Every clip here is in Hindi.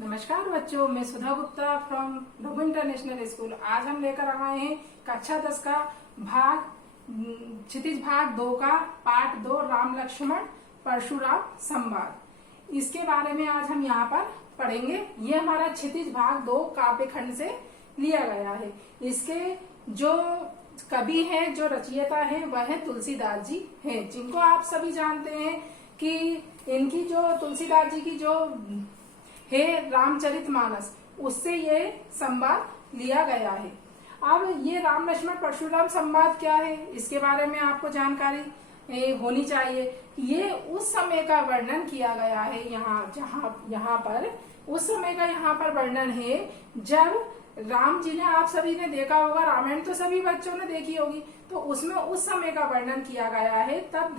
नमस्कार बच्चों, मैं Sudha Gupta from Raghu international school. आज हम लेकर आए हैं कक्षा 10 का क्षितिज भाग 2 का पार्ट 2 राम लक्ष्मण परशुराम संवाद। इसके बारे में आज हम यहाँ पर पढ़ेंगे। ये हमारा क्षितिज भाग 2 काव्य खंड से लिया गया है। इसके जो कवि हैं, जो रचयिता है, वह है तुलसीदास जी हैं, जिनको आप सभी जानते हैं कि इनकी जो तुलसीदास जी की जो है रामचरितमानस, उससे ये संवाद लिया गया है। अब ये राम लक्ष्मण परशुराम संवाद क्या है, इसके बारे में आपको जानकारी होनी चाहिए। ये उस समय का वर्णन किया गया है यहाँ पर उस समय का यहाँ पर वर्णन है जब राम जी ने, आप सभी ने देखा होगा, रामायण तो सभी बच्चों ने देखी होगी, तो उसमें उस समय का वर्णन किया गया है। तब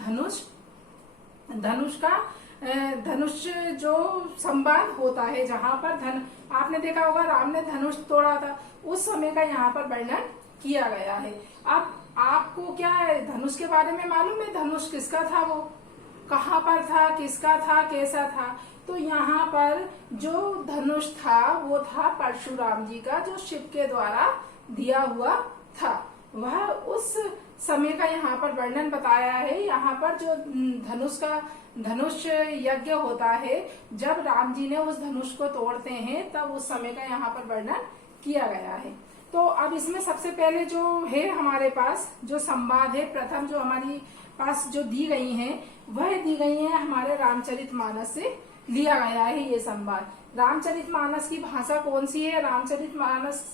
धनुष जो संवाद होता है, जहाँ पर आपने देखा होगा राम ने धनुष तोड़ा था, उस समय का यहाँ पर वर्णन किया गया है। अब आपको क्या है, धनुष के बारे में मालूम है? धनुष किसका था, वो कहाँ पर था, किसका था, कैसा था? तो यहाँ पर जो धनुष था वो था परशुराम जी का, जो शिव के द्वारा दिया हुआ था। वह उस समय का यहाँ पर वर्णन बताया है। यहाँ पर जो धनुष यज्ञ होता है, जब राम जी ने उस धनुष को तोड़ते हैं, तब उस समय का यहाँ पर वर्णन किया गया है। तो अब इसमें सबसे पहले जो है हमारे पास जो संवाद है, प्रथम जो हमारी पास जो दी गई है, वह दी गई है हमारे रामचरितमानस से लिया गया है ये संवाद। रामचरितमानस की भाषा कौन सी है? रामचरितमानस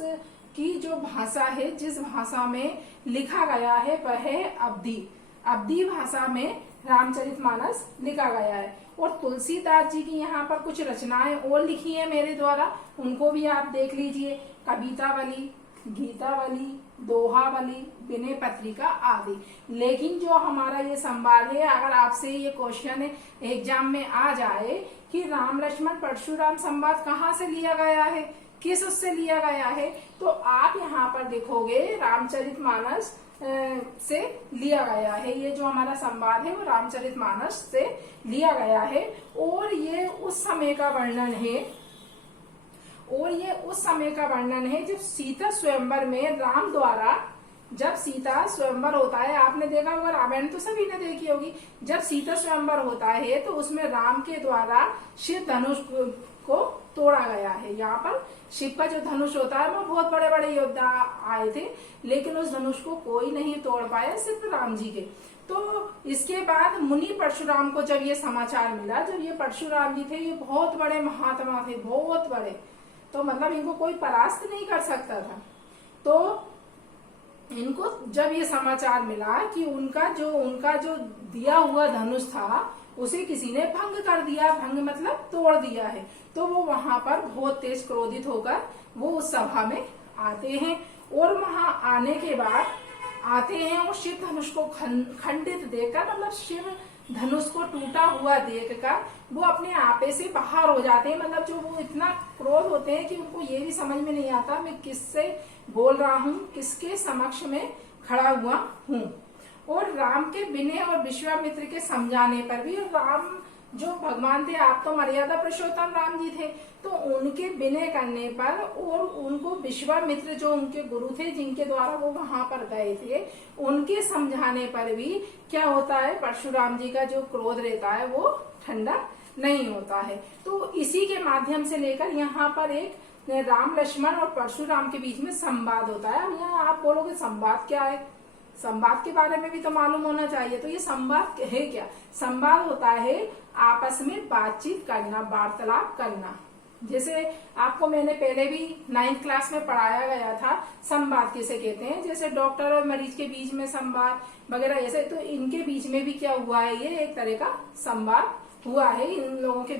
की जो भाषा है, जिस भाषा में लिखा गया है, वह है अवधी भाषा में रामचरितमानस लिखा गया है। और तुलसीदास जी की यहाँ पर कुछ रचनाएं और लिखी हैं मेरे द्वारा, उनको भी आप देख लीजिए। कवितावली, गीतावली, दोहावली, विनय पत्रिका आदि। लेकिन जो हमारा ये संवाद है, अगर आपसे ये क्वेश्चन एग्जाम में आ जाए कि राम लक्ष्मण परशुराम संवाद कहाँ से लिया गया है, किस उससे लिया गया है, तो आप यहाँ पर देखोगे रामचरितमानस से लिया गया है। ये जो हमारा संवाद है वो रामचरितमानस से लिया गया है। और ये उस समय का वर्णन है जब सीता स्वयंवर में राम द्वारा, जब सीता स्वयंवर होता है, आपने देखा होगा, रामायण तो सभी ने देखी होगी। जब सीता स्वयंवर होता है तो उसमें राम के द्वारा शिव धनुष को तोड़ा गया है। यहाँ पर शिव का जो धनुष होता है, वो बहुत बड़े बड़े योद्धा आए थे, लेकिन उस धनुष को कोई नहीं तोड़ पाया, सिर्फ राम जी के। तो इसके बाद मुनि परशुराम को जब ये समाचार मिला, जब ये परशुराम जी थे, ये बहुत बड़े महात्मा थे, बहुत बड़े, तो मतलब इनको कोई परास्त नहीं कर सकता था। तो इनको जब ये समाचार मिला कि उनका जो दिया हुआ धनुष था, उसे किसी ने भंग कर दिया, भंग मतलब तोड़ दिया है, तो वो वहां पर बहुत तेज क्रोधित होकर वो उस सभा में आते हैं। और वहां आने के बाद और शिव धनुष को खंडित देखकर, मतलब शिव धनुष को टूटा हुआ देखकर वो अपने आपे से बाहर हो जाते हैं। मतलब जो वो इतना क्रोध होते हैं कि उनको ये भी समझ में नहीं आता मैं किससे बोल रहा हूँ, किसके समक्ष में खड़ा हुआ हूँ। और राम के विनय और विश्वामित्र के समझाने पर भी, राम जो भगवान थे, आप तो मर्यादा पुरुषोत्तम राम जी थे, तो उनके विनय करने पर और उनको विश्वामित्र जो उनके गुरु थे, जिनके द्वारा वो वहां पर गए थे, उनके समझाने पर भी क्या होता है, परशुराम जी का जो क्रोध रहता है वो ठंडा नहीं होता है। तो इसी के माध्यम से लेकर यहाँ पर एक राम लक्ष्मण और परशुराम के बीच में संवाद होता है। अब यहाँ आप बोलोगे संवाद क्या है, संवाद के बारे में भी तो मालूम होना चाहिए। तो ये संवाद है क्या? संवाद होता है आपस में बातचीत करना, वार्तालाप करना। जैसे आपको मैंने पहले भी 9th क्लास में पढ़ाया गया था, संवाद किसे कहते हैं। जैसे डॉक्टर और मरीज के बीच में संवाद वगैरह, ऐसे तो इनके बीच में भी क्या हुआ है, ये एक तरह का संवाद हुआ है। इन लोगों के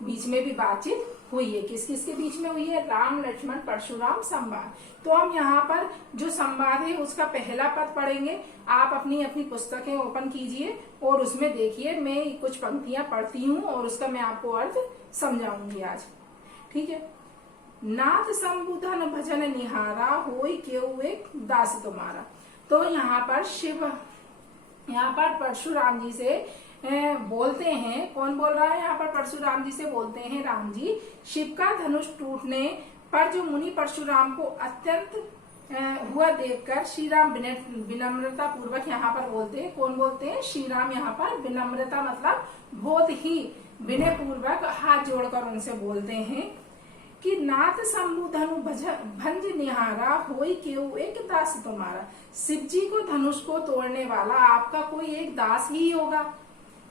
बीच में भी बातचीत हुई है। किस किस के बीच में हुई है? राम लक्ष्मण परशुराम संवाद। तो हम यहाँ पर जो संवाद है उसका पहला पद पढ़ेंगे। आप अपनी अपनी पुस्तकें ओपन कीजिए और उसमें देखिए, मैं कुछ पंक्तियां पढ़ती हूँ और उसका मैं आपको अर्थ समझाऊंगी आज, ठीक है। नाथ संबुधन भजन निहारा, होई केउ एक दास तुम्हारा। तो यहाँ पर परशुराम जी से बोलते हैं, कौन बोल रहा है यहाँ पर, परशुराम जी से बोलते हैं राम जी, शिव का धनुष टूटने पर जो मुनि परशुराम को अत्यंत हुआ देखकर श्री राम विनम्रता पूर्वक यहाँ पर बोलते हैं, कौन बोलते हैं, श्री राम यहाँ पर विनम्रता मतलब बहुत ही विनय पूर्वक हाथ जोड़कर उनसे बोलते हैं कि नाथ शंभु धनु भंज निहारा होई केहू एक दास तुम्हारा। शिव जी को धनुष को तोड़ने वाला आपका कोई एक दास ही होगा,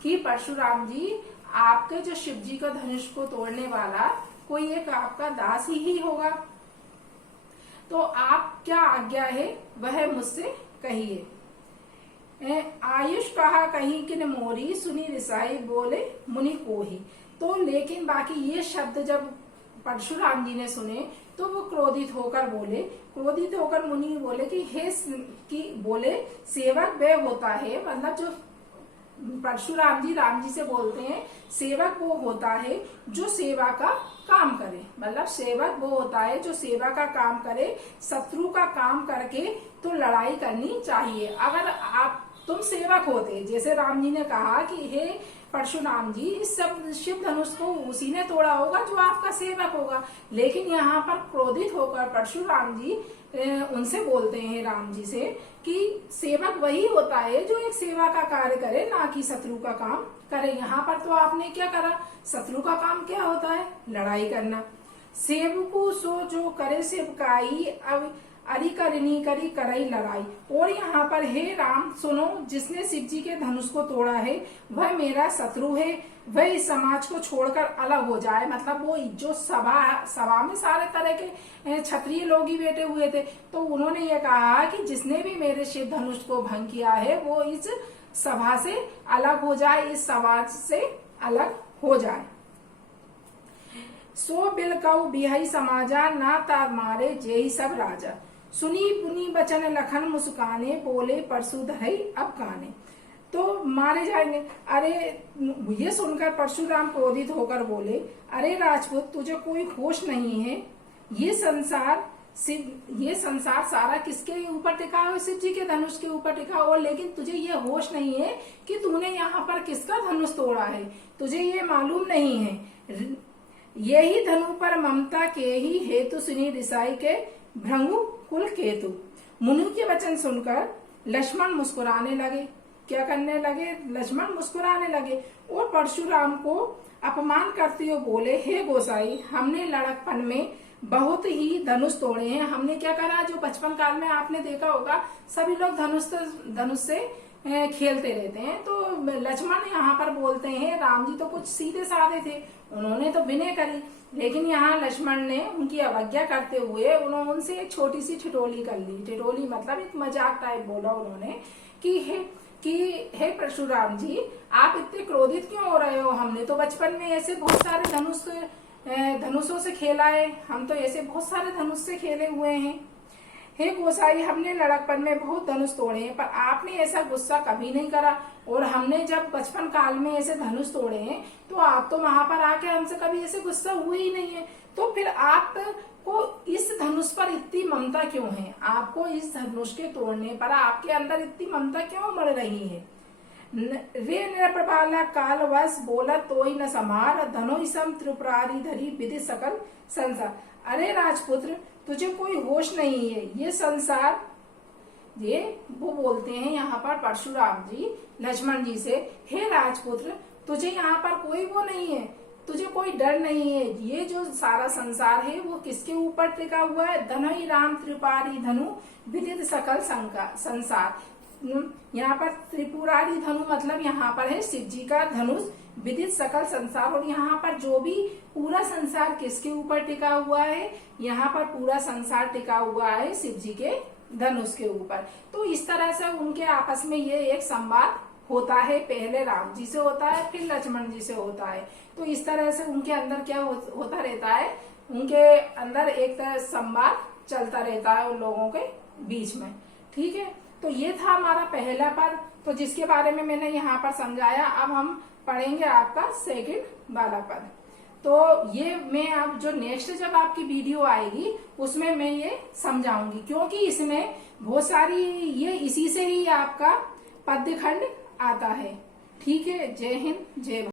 कि परशुराम जी आपके जो शिव जी का धनुष को तोड़ने वाला कोई एक आपका दास ही होगा। तो आप क्या आज्ञा है वह मुझसे कहिए। आयुष कहा कहीं कि न मोरी सुनी रिसाई बोले मुनि को ही। तो लेकिन बाकी ये शब्द जब परशुराम जी ने सुने तो वो क्रोधित होकर बोले, क्रोधित होकर मुनि बोले कि हे कि बोले सेवक वह होता है, मतलब जो परशुराम जी राम जी से बोलते हैं सेवक वो होता है जो सेवा का काम करे, मतलब सेवक वो होता है जो सेवा का काम करे, शत्रु का काम करके तो लड़ाई करनी चाहिए। अगर आप तुम सेवक होते, जैसे राम जी ने कहा कि हे परशुराम जी इस सब शिव धनुष को उसी ने तोड़ा होगा जो आपका सेवक होगा, लेकिन यहाँ पर क्रोधित होकर परशुराम जी उनसे बोलते हैं राम जी से कि सेवक वही होता है जो एक सेवा का कार्य करे, ना कि शत्रु का काम करे। यहाँ पर तो आपने क्या करा, शत्रु का काम क्या होता है, लड़ाई करना। सेवकु सो जो करे सेवकाई अब अरि करनी करी करई लड़ाई। और यहाँ पर हे राम सुनो, जिसने शिव जी के धनुष को तोड़ा है वह मेरा शत्रु है, वह इस समाज को छोड़कर अलग हो जाए। मतलब वो जो सभा में सारे तरह के क्षत्रिय लोग ही बैठे हुए थे, तो उन्होंने ये कहा कि जिसने भी मेरे शिव धनुष को भंग किया है वो इस सभा से अलग हो जाए, इस समाज से अलग हो जाए। सो बिल कऊ बिहाई समाजा ना तार मारे जेही सब राजा। सुनी पुनी बचन लखन मुस्काने बोले परशु धरई अब काने। तो मारे जाएंगे। अरे ये सुनकर परशुराम क्रोधित होकर बोले, अरे राजपूत तुझे कोई होश नहीं है, ये संसार सारा किसके ऊपर टिका है, शिव जी के धनुष के ऊपर टिका हो, लेकिन तुझे ये होश नहीं है कि तूने यहाँ पर किसका धनुष तोड़ा है, तुझे ये मालूम नहीं है। यही धनु पर ममता के ही हेतु सुनी रिसाई के भृंगु कुल केतु। मुनि के वचन सुनकर लक्ष्मण मुस्कुराने लगे। क्या करने लगे, लक्ष्मण मुस्कुराने लगे और परशुराम को अपमान करते हुए बोले, हे गोसाई हमने लड़कपन में बहुत ही धनुष तोड़े हैं। हमने क्या करा, जो बचपन काल में आपने देखा होगा सभी लोग धनुष से खेलते रहते हैं। तो लक्ष्मण यहाँ पर बोलते हैं, राम जी तो कुछ सीधे साधे थे, उन्होंने तो विनय करी, लेकिन यहाँ लक्ष्मण ने उनकी अवज्ञा करते हुए उन्होंने उनसे एक छोटी सी ठिठोली कर ली। ठिठोली मतलब एक मजाक टाइप बोला उन्होंने कि हे परशुराम जी आप इतने क्रोधित क्यों हो रहे हो, हमने तो बचपन में ऐसे बहुत सारे धनुषों से खेला है, हम तो ऐसे बहुत सारे धनुष से खेले हुए हैं। हे गोसाई हमने लड़कपन में बहुत धनुष तोड़े हैं, पर आपने ऐसा गुस्सा कभी नहीं करा, और हमने जब बचपन काल में ऐसे धनुष तोड़े हैं तो आप तो वहां पर आके हमसे कभी ऐसे गुस्सा हुए ही नहीं है। तो फिर आपको इस धनुष पर इतनी ममता क्यों है, आपको इस धनुष के तोड़ने पर आपके अंदर इतनी ममता क्यों मर रही है। रे नृप्रभाला काल वश बोला तोई न समार धनो सम त्रिपुरारी धरी विधि सकल संसार। अरे राजपुत्र तुझे कोई होश नहीं है, ये संसार, ये वो बोलते हैं यहाँ पर परशुराम जी लक्ष्मण जी से, हे राजपुत्र तुझे यहाँ पर कोई वो नहीं है, तुझे कोई डर नहीं है। ये जो सारा संसार है वो किसके ऊपर टिका हुआ है, धनो राम त्रिपुरारी धनु विदित सकल संसार। यहाँ पर त्रिपुरारी धनु मतलब यहाँ पर है शिव जी का धनुष, विदित सकल संसार। और यहाँ पर जो भी पूरा संसार किसके ऊपर टिका हुआ है, यहाँ पर पूरा संसार टिका हुआ है शिव जी के धनुष के ऊपर। तो इस तरह से उनके आपस में ये एक संवाद होता है, पहले राम जी से होता है फिर लक्ष्मण जी से होता है। तो इस तरह से उनके अंदर क्या होता रहता है, उनके अंदर एक तरह संवाद चलता रहता है उन लोगों के बीच में। ठीक है, तो ये था हमारा पहला पद, तो जिसके बारे में मैंने यहाँ पर समझाया। अब हम पढ़ेंगे आपका सेकंड वाला पद। तो ये मैं अब जो नेक्स्ट जब आपकी वीडियो आएगी उसमें मैं ये समझाऊंगी, क्योंकि इसमें बहुत सारी ये इसी से ही आपका पद्य खंड आता है। ठीक है, जय हिंद, जय भारत।